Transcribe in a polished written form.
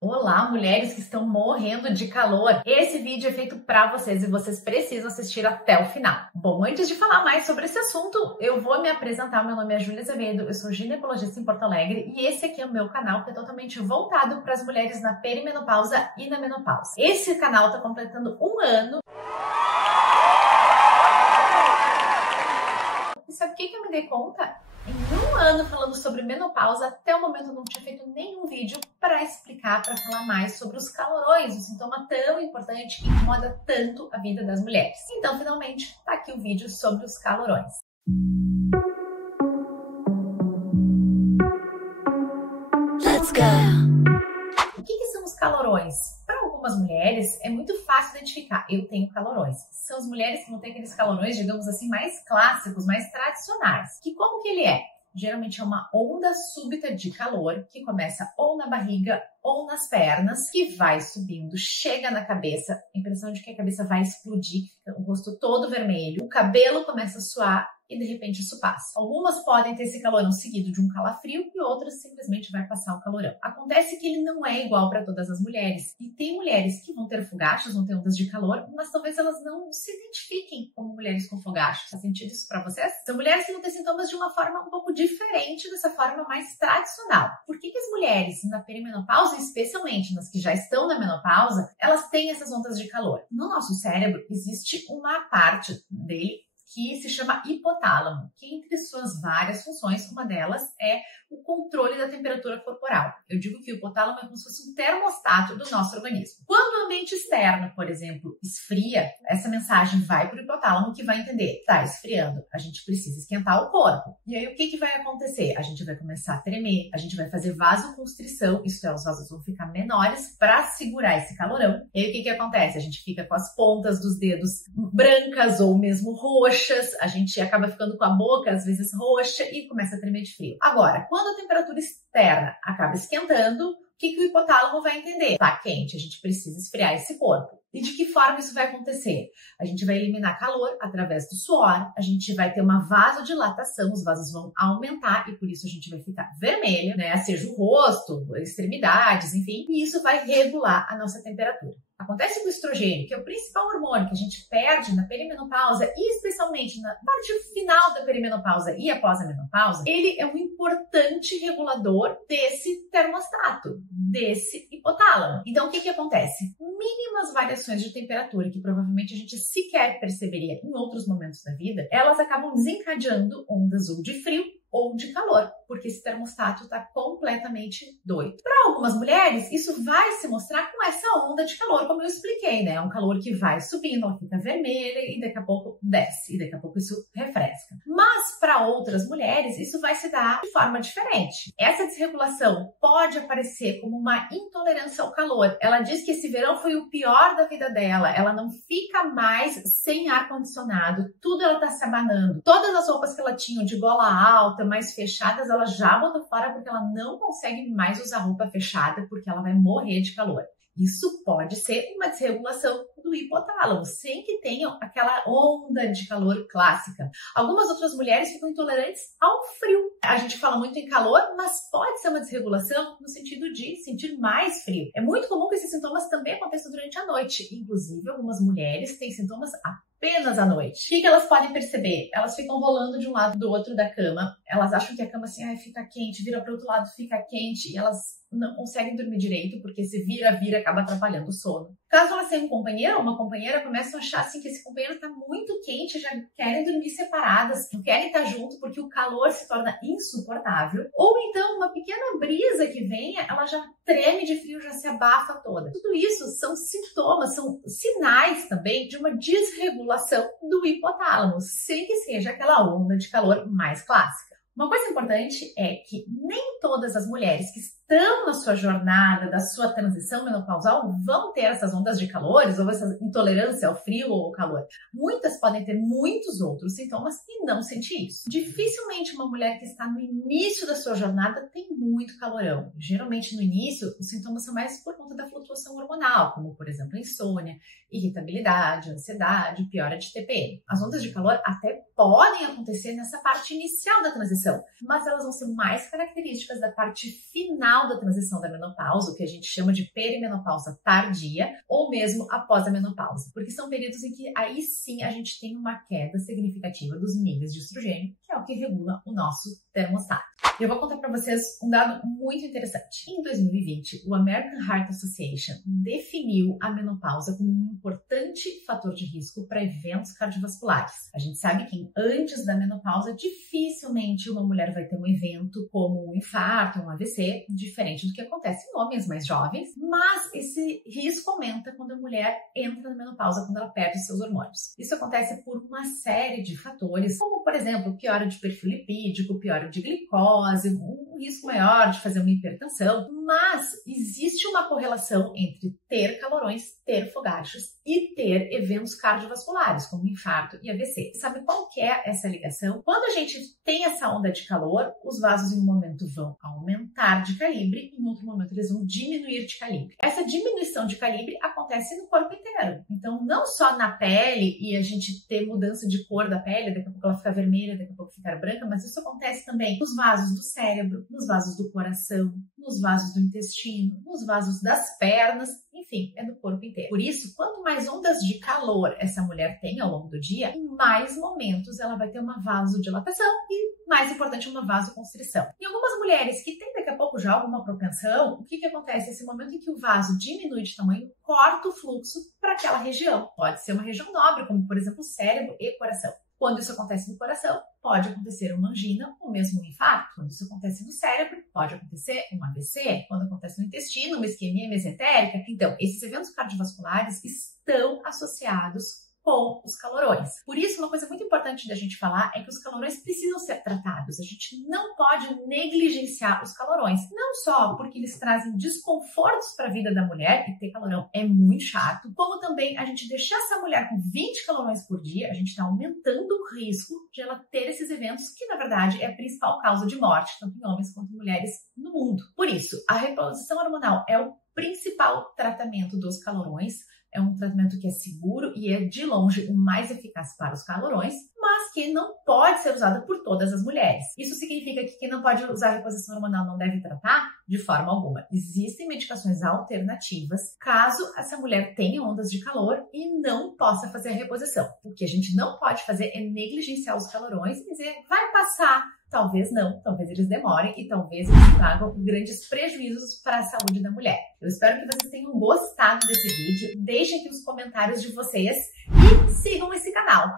Olá, mulheres que estão morrendo de calor. Esse vídeo é feito para vocês e vocês precisam assistir até o final. Bom, antes de falar mais sobre esse assunto, eu vou me apresentar. Meu nome é Júlia Azevedo, eu sou ginecologista em Porto Alegre e esse aqui é o meu canal que é totalmente voltado para as mulheres na perimenopausa e na menopausa. Esse canal está completando um ano. E sabe o que eu me dei conta? Em um ano falando sobre menopausa, até o momento eu não tinha feito nenhum vídeo para explicar, para falar mais sobre os calorões, um sintoma tão importante que incomoda tanto a vida das mulheres. Então, finalmente, tá aqui o vídeo sobre os calorões. Let's go! O que são os calorões? Para algumas mulheres é muito fácil identificar, eu tenho calorões. São as mulheres que vão ter aqueles calorões, digamos assim, mais clássicos, mais tradicionais. Que como que ele é? Geralmente é uma onda súbita de calor que começa ou na barriga ou nas pernas, que vai subindo, chega na cabeça, a impressão de que a cabeça vai explodir, fica o rosto todo vermelho, o cabelo começa a suar e de repente isso passa. Algumas podem ter esse calorão seguido de um calafrio e outras simplesmente vai passar o calorão. Acontece que ele não é igual para todas as mulheres e tem mulheres que vão ter fogachos, vão ter ondas de calor, mas talvez elas não se identifiquem como mulheres com fogachos. Faz sentido isso para vocês? São mulheres que vão ter sintomas de uma forma um pouco diferente dessa forma mais tradicional. Por que as mulheres na perimenopausa, especialmente nas que já estão na menopausa, elas têm essas ondas de calor? No nosso cérebro existe uma parte dele que se chama hipotálamo, que entre suas várias funções, uma delas é o controle da temperatura corporal. Eu digo que o hipotálamo é como se fosse um termostato do nosso organismo. Quando o ambiente externo, por exemplo, esfria, essa mensagem vai para o hipotálamo que vai entender, está esfriando, a gente precisa esquentar o corpo. E aí o que vai acontecer? A gente vai começar a tremer, a gente vai fazer vasoconstrição, isso é, os vasos vão ficar menores para segurar esse calorão. E aí o que acontece? A gente fica com as pontas dos dedos brancas ou mesmo roxas, a gente acaba ficando com a boca às vezes roxa e começa a tremer de frio. Agora, quando a temperatura externa acaba esquentando, o que o hipotálamo vai entender? Tá quente, a gente precisa esfriar esse corpo. E de que forma isso vai acontecer? A gente vai eliminar calor através do suor, a gente vai ter uma vasodilatação, os vasos vão aumentar e por isso a gente vai ficar vermelha, né? Seja o rosto, extremidades, enfim, e isso vai regular a nossa temperatura. Acontece com o estrogênio, que é o principal hormônio que a gente perde na perimenopausa e especialmente na parte final da perimenopausa e após a menopausa, ele é um importante regulador desse termostato, desse hipotálamo. Então, o que acontece? Mínimas variações de temperatura, que provavelmente a gente sequer perceberia em outros momentos da vida, elas acabam desencadeando ondas ou de frio ou de calor, porque esse termostato está completamente doido. Para algumas mulheres, isso vai se mostrar com essa onda de calor, como eu expliquei, né? É um calor que vai subindo, ela fica vermelha e daqui a pouco desce, e daqui a pouco isso refresca. Mas para outras mulheres, isso vai se dar de forma diferente. Essa desregulação pode aparecer como uma intolerância ao calor. Ela diz que esse verão foi o pior da vida dela, ela não fica mais sem ar-condicionado, tudo ela está se abanando. Todas as roupas que ela tinha de gola alta, mais fechadas, ela já botou fora porque ela não consegue mais usar roupa fechada porque ela vai morrer de calor. Isso pode ser uma desregulação do hipotálamo, sem que tenham aquela onda de calor clássica. Algumas outras mulheres ficam intolerantes ao frio. A gente fala muito em calor, mas pode ser uma desregulação no sentido de sentir mais frio. É muito comum que esses sintomas também aconteçam durante a noite. Inclusive, algumas mulheres têm sintomas apenas à noite. O que elas podem perceber? Elas ficam rolando de um lado do outro da cama. Elas acham que a cama assim, fica quente, vira para o outro lado, fica quente, e elas não conseguem dormir direito, porque se vira, acaba atrapalhando o sono. Caso elas tenham um companheiro ou uma companheira, começam a achar assim, que esse companheiro está muito quente, já querem dormir separadas, não querem estar junto porque o calor se torna insuportável. Ou então, uma pequena brisa que venha, ela já treme de frio, já se abafa toda. Tudo isso são sintomas, são sinais também de uma desregulação do hipotálamo, sem que seja aquela onda de calor mais clássica. Uma coisa importante é que nem todas as mulheres que estão na sua jornada, da sua transição menopausal, vão ter essas ondas de calores ou essa intolerância ao frio ou ao calor. Muitas podem ter muitos outros sintomas e não sentir isso. Dificilmente uma mulher que está no início da sua jornada tem muito calorão. Geralmente no início, os sintomas são mais por conta da flutuação hormonal, como por exemplo insônia, irritabilidade, ansiedade, piora de TPM. As ondas de calor até podem acontecer nessa parte inicial da transição, mas elas vão ser mais características da parte final final da transição da menopausa, o que a gente chama de perimenopausa tardia, ou mesmo após a menopausa, porque são períodos em que aí sim a gente tem uma queda significativa dos níveis de estrogênio, que é o que regula o nosso termostato. E eu vou contar para vocês um dado muito interessante. Em 2020, o American Heart Association definiu a menopausa como um importante fator de risco para eventos cardiovasculares. A gente sabe que antes da menopausa, dificilmente uma mulher vai ter um evento como um infarto, um AVC, diferente do que acontece em homens mais jovens, mas esse risco aumenta quando a mulher entra na menopausa, quando ela perde seus hormônios. Isso acontece por uma série de fatores, como, por exemplo, piora de perfil lipídico, piora de glicose, um risco maior de fazer uma hipertensão, mas existe uma correlação entre ter calorões, ter fogachos e ter eventos cardiovasculares, como infarto e AVC. Sabe qual que é essa ligação? Quando a gente tem essa onda de calor, os vasos em um momento vão aumentar de calibre, em outro momento eles vão diminuir de calibre. Essa diminuição de calibre acontece no corpo inteiro. Então, não só na pele e a gente ter mudança de cor da pele, daqui a pouco ela fica vermelha, daqui a pouco fica branca, mas isso acontece também nos vasos do cérebro, nos vasos do coração, nos vasos do intestino, nos vasos das pernas, enfim, é no corpo inteiro. Por isso, quanto mais ondas de calor essa mulher tem ao longo do dia, em mais momentos ela vai ter uma vasodilatação e, mais importante, uma vasoconstrição. Em algumas mulheres que têm daqui a pouco já alguma propensão, o que acontece? Esse momento em que o vaso diminui de tamanho, corta o fluxo para aquela região. Pode ser uma região nobre, como por exemplo o cérebro e coração. Quando isso acontece no coração, pode acontecer uma angina ou mesmo um infarto. Quando isso acontece no cérebro, pode acontecer um AVC. Quando acontece no intestino, uma isquemia mesentérica. Então, esses eventos cardiovasculares estão associados com os calorões. Por isso, uma coisa muito importante da gente falar é que os calorões precisam ser tratados. A gente não pode negligenciar os calorões. Não só porque eles trazem desconfortos para a vida da mulher, e ter calorão é muito chato, como também a gente deixar essa mulher com 20 calorões por dia, a gente está aumentando o risco de ela ter esses eventos, que na verdade é a principal causa de morte, tanto em homens quanto em mulheres no mundo. Por isso, a reposição hormonal é o principal tratamento dos calorões. É um tratamento que é seguro e é, de longe, o mais eficaz para os calorões, mas que não pode ser usado por todas as mulheres. Isso significa que quem não pode usar a reposição hormonal não deve tratar? De forma alguma. Existem medicações alternativas caso essa mulher tenha ondas de calor e não possa fazer a reposição. O que a gente não pode fazer é negligenciar os calorões e dizer, vai passar. Talvez não, talvez eles demorem e talvez eles tragam grandes prejuízos para a saúde da mulher. Eu espero que vocês tenham gostado desse vídeo. Deixem aqui os comentários de vocês e sigam esse canal.